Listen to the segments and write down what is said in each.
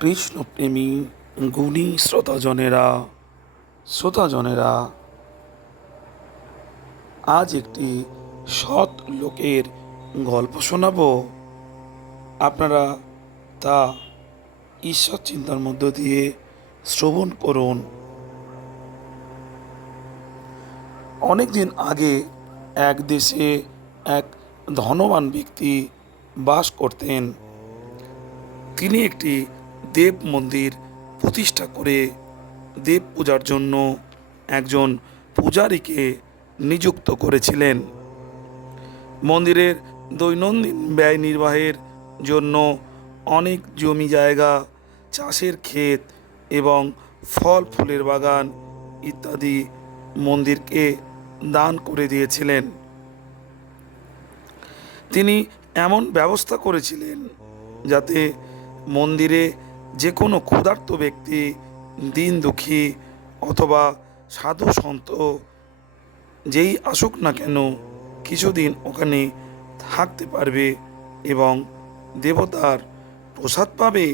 কৃষ্ণপ্রেমী গুণী শ্রোতাজনেরা, আজ একটি সৎ লোকের গল্প শোনাব। আপনারা তা ঈশ্বর চিন্তার মধ্য দিয়ে শ্রবণ করুন। অনেক দিন আগে এক দেশে এক ধনবান ব্যক্তি বাস করতেন। তিনি একটি দেব মন্দির প্রতিষ্ঠা করে দেব পূজার জন্য একজন পূজারীকে নিযুক্ত করেছিলেন। মন্দিরের দৈনন্দিন ব্যয় নির্বাহের জন্য অনেক জমি জায়গা, চাষের ক্ষেত এবং ফল ফুলের বাগান ইত্যাদি মন্দিরকে দান করে দিয়েছিলেন। তিনি এমন ব্যবস্থা করেছিলেন যাতে মন্দিরে যে কোনো ক্ষুধার্ত ব্যক্তি, দিন দুঃখী অথবা সাধু সন্ত যেই আসুক না কেন কিছুদিন ওখানে থাকতে পারবে এবং দেবতার প্রসাদ পাবে।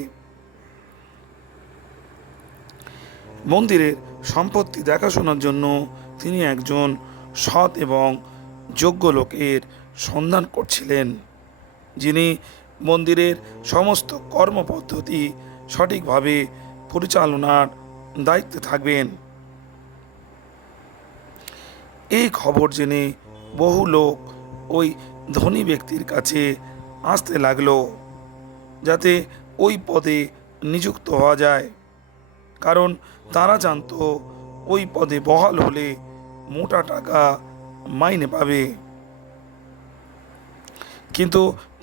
মন্দিরের সম্পত্তি দেখাশোনার জন্য তিনি একজন সৎ এবং যোগ্য লোকের সন্ধান করছিলেন, যিনি মন্দিরের সমস্ত কর্মপদ্ধতি সঠিকভাবে পরিচালনার দায়িত্বে থাকবেন। এই খবর জেনে বহু লোক ওই ধনী ব্যক্তির কাছে আসতে লাগলো, যাতে ওই পদে নিযুক্ত হওয়া যায়, কারণ তারা জানতো ওই পদে বহাল হলে মোটা টাকা মাইনে পাবে। কিন্তু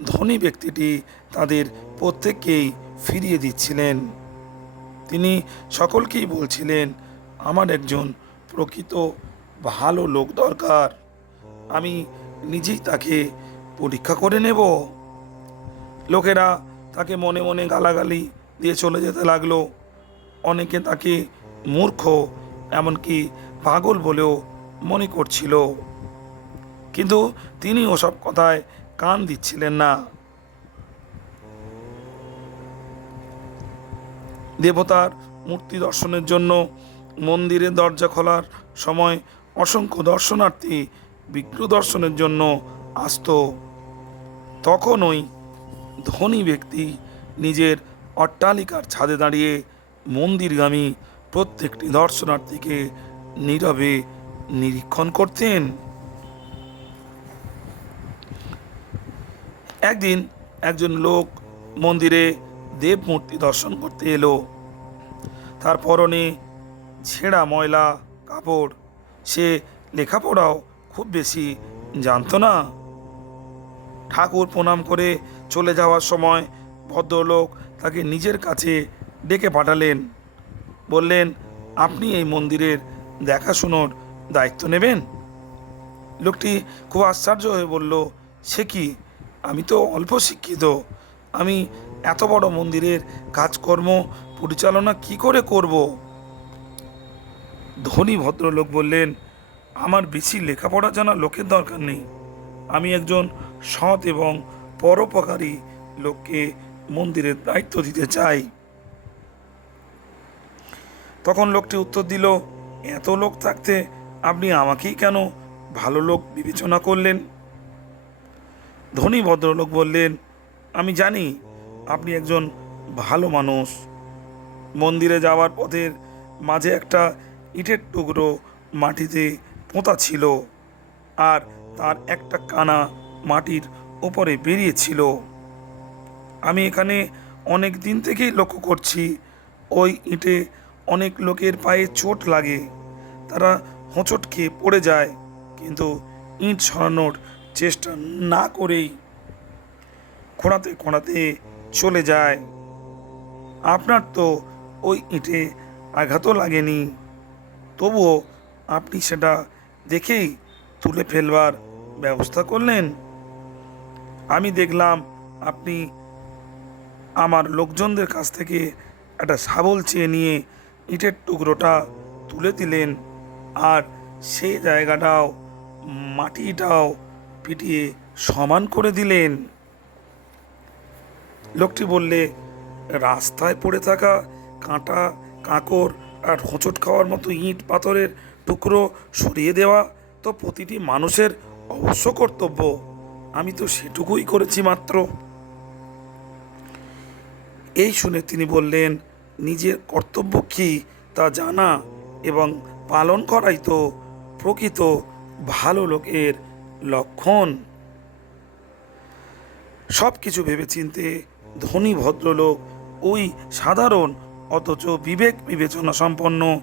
ধনী ব্যক্তিটি তাদের প্রত্যেককেই ফিরিয়ে দিচ্ছিলেন। তিনি সকলকেই বলছিলেন, আমার একজন প্রকৃত ভালো লোক দরকার, আমি নিজেই তাকে পরীক্ষা করে নেব। লোকেরা তাকে মনে মনে গালাগালি দিয়ে চলে যেতে লাগলো। অনেকে তাকে মূর্খ, এমনকি পাগল বলেও মনে করছিল, কিন্তু তিনি ওসব কথায় কান দিচ্ছিলেন না। দেবতার মূর্তি দর্শনের জন্য মন্দিরের দরজা খোলার সময় অসংখ্য দর্শনার্থী বিগ্রহ দর্শনের জন্য আসত। তখন ওই ধনী ব্যক্তি নিজের অট্টালিকার ছাদে দাঁড়িয়ে মন্দিরগামী প্রত্যেকটি দর্শনার্থীকে নীরবে নিরীক্ষণ করতেন। একদিন একজন লোক মন্দিরে দেব মূর্তি দর্শন করতে এলো। তার পরনে ছেঁড়া ময়লা কাপড়, সে লেখাপড়াও খুব বেশি জানতো না। ঠাকুর প্রণাম করে চলে যাওয়ার সময় ভদ্রলোক তাকে নিজের কাছে ডেকে পাঠালেন। বললেন, আপনি এই মন্দিরের দেখাশুনোর দায়িত্ব নেবেন? লোকটি খুব আশ্চর্য হয়ে বলল, সে কি, আমি তো অল্প শিক্ষিত, আমি এত বড় মন্দিরের কাজকর্ম পরিচালনা কি করে করব? ধনী ভদ্রলোক বললেন, আমার বেশি লেখাপড়া জানা লোকের দরকার নেই, আমি একজন সৎ এবং পরোপকারী লোককে মন্দিরের দায়িত্ব দিতে চাই। তখন লোকটি উত্তর দিল, এত লোক থাকতে আপনি আমাকেই কেন ভালো লোক বিবেচনা করলেন? ধনী ভদ্রলোক বললেন, আমি জানি আপনি একজন ভালো মানুষ। মন্দিরে যাওয়ার পথের মাঝে একটা ইটের টুকরো মাটিতে পোঁতা ছিল, আর তার একটা কানা মাটির ওপরে বেরিয়েছিল। আমি এখানে অনেক দিন থেকেই লক্ষ্য করছি, ওই ইটে অনেক লোকের পায়ে চোট লাগে, তারা হোঁচট খেয়ে পড়ে যায়, কিন্তু ইট সরানোর চেষ্টা না করেই খোঁড়াতে খোঁড়াতে চলে যায়। আপনার তো ওই ইটে আঘাতও লাগেনি, তবুও আপনি সেটা দেখেই তুলে ফেলবার ব্যবস্থা করলেন। আমি দেখলাম আপনি আমার লোকজনদের কাছ থেকে একটা শাবল চেয়ে নিয়ে ইটের টুকরোটা তুলে দিলেন, আর সেই জায়গাটাও মাটিটাও পিটিয়ে সমান করে দিলেন। লোকটি বললে, রাস্তায় পড়ে থাকা কাঁটা, কাঁকড় আর হোঁচট খাওয়ার মতো ইট পাথরের টুকরো সরিয়ে দেওয়া তো প্রতিটি মানুষের অবশ্য কর্তব্য। আমি তো সেটুকুই করেছি মাত্র। এই শুনে তিনি বললেন, নিজের কর্তব্য কী তা জানা এবং পালন করাই তো প্রকৃত ভালো লোকের লক্ষণ। সব কিছু ভেবেচিন্তে ধনী ভদ্রলোক ওই সাধারণ অথচ বিবেক বিবেচনা সম্পন্ন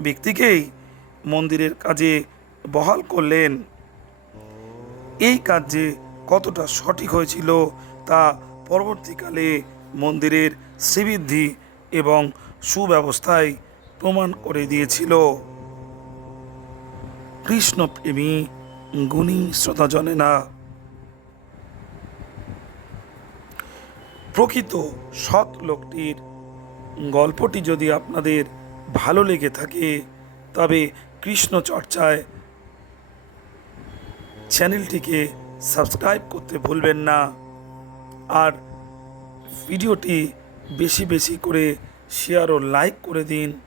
ব্যক্তিকেই মন্দিরের কাজে বহাল করলেন। এই কাজ যে কতটা সঠিক হয়েছিল তা পরবর্তীকালে মন্দিরের শ্রীবৃদ্ধি এবং সুব্যবস্থায় প্রমাণ করে দিয়েছিল। কৃষ্ণপ্রেমী গুণী শ্রোতাজনেরা, প্রকৃত সৎ লোকটির গল্পটি যদি আপনাদের ভালো লেগে থাকে তবে কৃষ্ণ চর্চায় চ্যানেলটিকে সাবস্ক্রাইব করতে ভুলবেন না। আর ভিডিওটি বেশি বেশি করে শেয়ার ও লাইক করে দিন,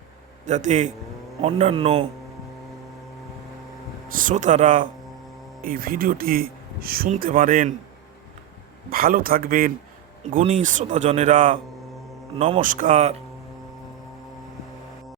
যাতে অন্যান্য শ্রোতারা এই ভিডিওটি শুনতে পারেন। ভালো থাকবেন গুণী শ্রোতাজনেরা। নমস্কার।